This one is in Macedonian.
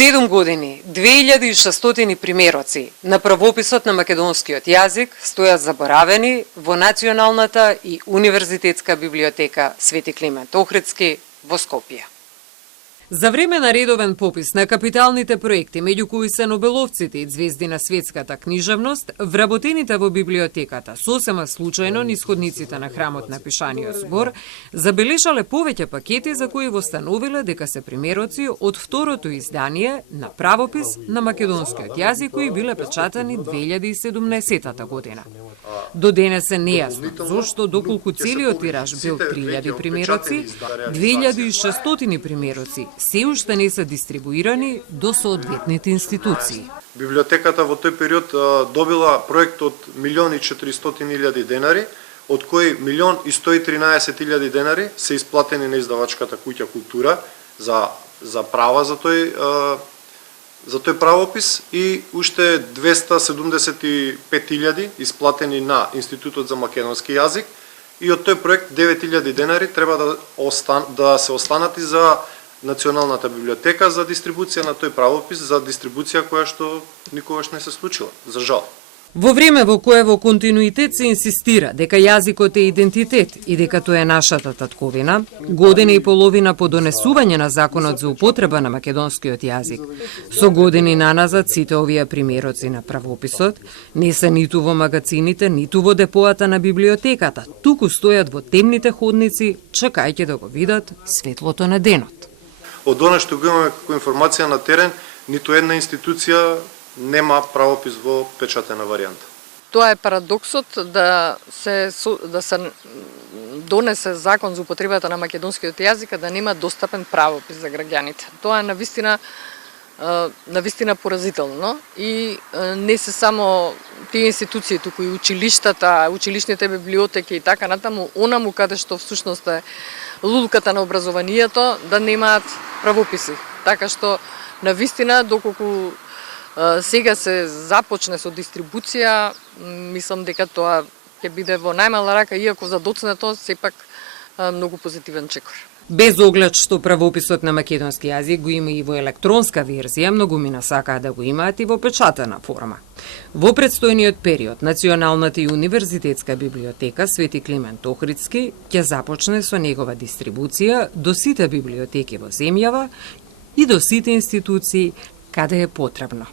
7 години, 2600 примероци на правописот на македонскиот јазик стојат заборавени во Националната и Универзитетска библиотека Свети Климент Охридски во Скопје. За време на редовен попис на капиталните проекти, меѓу кои се нобеловците и звезди на светската книжевност, вработените во библиотеката, сосема случајно нисходниците на храмот на Пишаниот збор, забележале повеќе пакети за кои востановиле дека се примероци од второто издание на правопис на македонскиот јазик кои биле печатани 2017 година. До денес е нејасно зошто доколку целиот тираж бил 3000 примероци, 2600 примероци се уште не се дистрибуирани до соодветните институции. Библиотеката во тој период добила проект од 1.400.000 денари, од кои 1.113.000 денари се исплатени на издавачката куќа Култура за права за тој правопис и уште 275.000 исплатени на Институтот за македонски јазик и од тој проект 9.000 денари треба да се останати за Националната библиотека за дистрибуција на тој правопис, за дистрибуција која што никогаш не се случила, за жал. Во време во кое во континуитет се инсистира дека јазикот е идентитет и дека тоа е нашата татковина, година и половина по донесување на законот за употреба на македонскиот јазик, со години наназад сите овие примероци на правописот не се ниту во магацините, ниту во депоата на библиотеката, туку стојат во темните ходници, чекајќи да го видат светлото на денот. Од она што го имаме како информација на терен, ниту една институција нема правопис во печатена варијанта. Тоа е парадоксот да се донесе закон за употребата на македонскиот јазик, да нема достапен правопис за граѓаните. Тоа е навистина поразително и не се само тие институции, туку и училиштата, училишните библиотеки и така натаму, онаму каде што всушност е лулката на образованието, да немаат правописи. Така што навистина доколку сега се започне со дистрибуција, мислам дека тоа ќе биде во најмала рака, иако за доцнето сепак многу позитивен чекор. Без оглед што правописот на македонски јазик го има и во електронска верзија, многумина сакаат да го имаат и во печатена форма. Во предстојниот период, Националната и Универзитетска библиотека Свети Климент Охридски ќе започне со негова дистрибуција до сите библиотеки во земјава и до сите институции каде е потребно.